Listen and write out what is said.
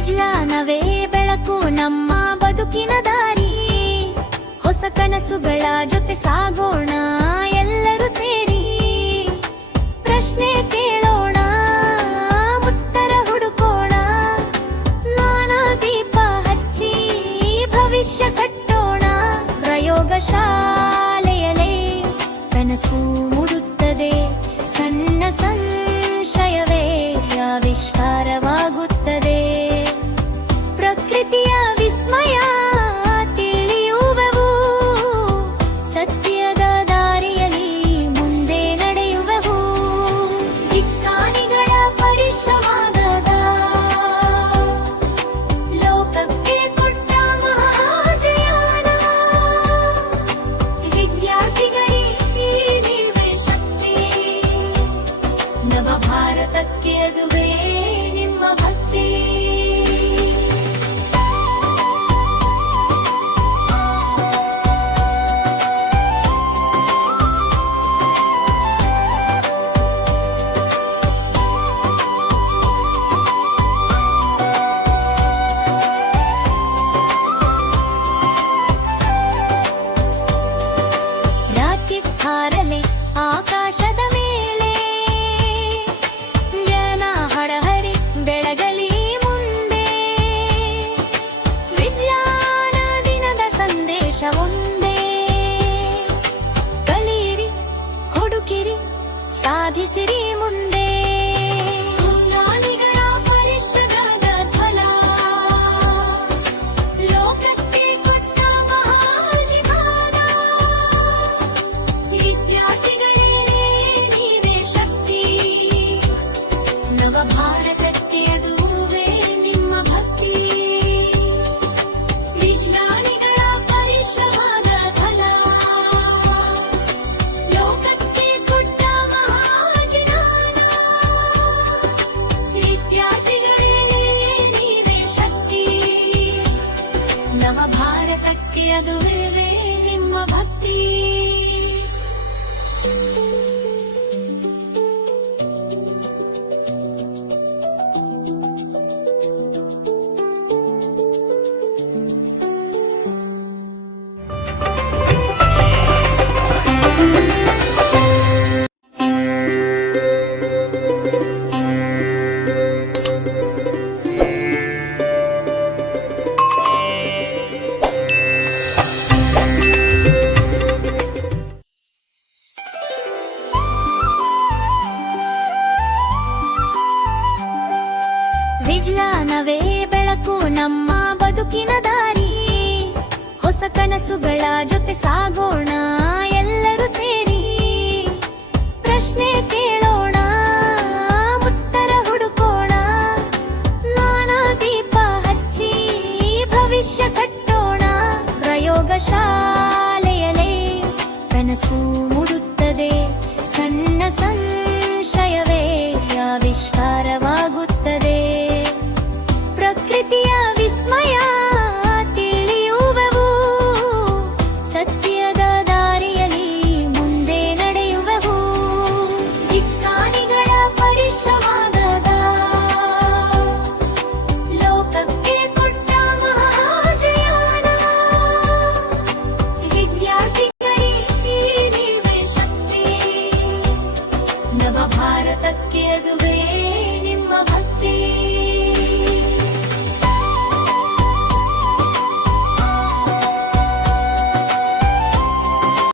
ವಿಜ್ಞಾನವೇ ಬೆಳಕು ನಮ್ಮ ಬದುಕಿನ ದಾರಿ. ಹೊಸ ಕನಸುಗಳ ಜೊತೆ ಸಾಗೋಣ ಎಲ್ಲರೂ ಸೇರಿ. ಪ್ರಶ್ನೆ ಕೇಳೋಣ, ಉತ್ತರ ಹುಡುಕೋಣ, ಜ್ಞಾನ ದೀಪ ಹಚ್ಚಿ ಭವಿಷ್ಯ ಕಟ್ಟೋಣ. ಪ್ರಯೋಗಶಾಲೆಯಲ್ಲೇ ಕನಸು ಮೂಡುತ್ತದೆ, ಸಣ್ಣ ಸಂಶಯವೇ ಆವಿಷ್ಕಾರವಾಗುತ್ತದೆ. ಪ್ರಕೃತಿಯ ವಿಸ್ಮಯ ತಿಳಿಯುವೆವು, ಸತ್ಯದ ದಾರಿಯಲ್ಲಿ ಮುಂದೆ ನಡೆಯುವೆವು. ವಿಜ್ಞಾನಿಗಳ ಪರಿಶ್ರಮದ ಲೋಕಕ್ಕೆ ಕೊಟ್ಟ ಮಹಾಜಯಾನ. ವಿದ್ಯಾರ್ಥಿಗಳಿಗೆ ನೀವೇ ಶಕ್ತಿ, ನವ ಭಾರತಕ್ಕೆ ಅದುವೇ ನಿಮ್ಮ ಭಕ್ತಿ. ರಾಕೆಟ್ ಹಾರಲಿ ಆಕಾಶದ ಮೇಲೆ, ಜನ ಹಡಹರಿ ಬೆಳಗಲಿ ಮುಂದೆ. ವಿಜ್ಞಾನ ದಿನದ ಸಂದೇಶ ಒಂದೇ, ಕಲಿಯಿರಿ, ಹುಡುಕಿರಿ, ಸಾಧಿಸಿರಿ ಮುಂದೆ. ವಿಜ್ಞಾನಿಗಳ ಪರಿಶ್ರಮದ ಫಲ ಲೋಕಕ್ಕೆ ಕೊಟ್ಟ ಮಹಾಜೀವನ. ವಿದ್ಯಾರ್ಥಿಗಳೇ ನೀವೇ ಶಕ್ತಿ, ನವ ಭಾರತಕ್ಕೆ ಅದುವೇ ನಿಮ್ಮ ಭಕ್ತಿ. ವಿಜ್ಞಾನಿಗಳ ಪರಿಶ್ರಮದ ಫಲ ಲೋಕಕ್ಕೆ ಕೊಟ್ಟ ಮಹಾಜೀವನ. ವಿದ್ಯಾರ್ಥಿಗಳೇ ನೀವೇ ಶಕ್ತಿ, ನವ ಭಾರತಕ್ಕೆ ಅದುವೇ ನಿಮ್ಮ ಭಕ್ತಿ. ವಿಜ್ಞಾನವೇ ಬೆಳಕು ನಮ್ಮ ಬದುಕಿನ ದಾರಿ. ಹೊಸ ಕನಸುಗಳ ಜೊತೆ ಸಾಗೋಣ ಎಲ್ಲರೂ ಸೇರಿ. ಪ್ರಶ್ನೆ ಕೇಳೋಣ, ಉತ್ತರ ಹುಡುಕೋಣ, ಜ್ಞಾನ ದೀಪ ಹಚ್ಚಿ ಭವಿಷ್ಯ ಕಟ್ಟೋಣ. ಪ್ರಯೋಗಶಾಲೆಯಲ್ಲೇ ಕನಸು